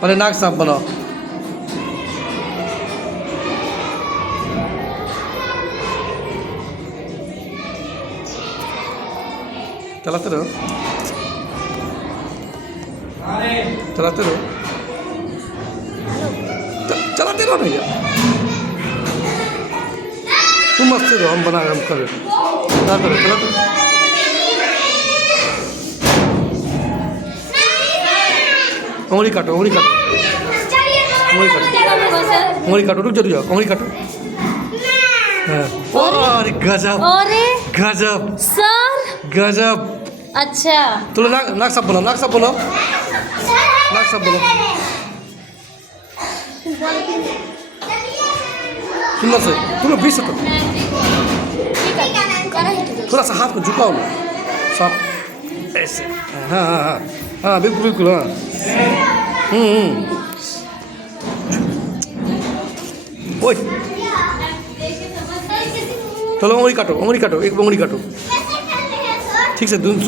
पहले नाक साफ बनाओ। चलाते रहो, चलाते रहो, चलाते रहो भैया। तुम मस्त रहो, हम बना हम करें। चलाते रहो, चलाते रहो। उंगली काटो, उंगली काटो, उंगली काटो, उंगली काटो, रुक जाओ, उंगली काटो। अरे गजब, अरे गजब, सर गजब। अच्छा तुम नाक नाक साफ बोलो, नाक साफ बोलो, नाक साफ बोलो। सुंदर से तुम 20 तो थोड़ा सा हाथ को झुकाओ ना, साफ ऐसे। हाँ हाँ हाँ हाँ, बिल्कुल बिल्कुल, हाँ। ओए चलो, उंगली काटो, उंगली काटो, एक उंगली काटो, ठीक से सुंदर।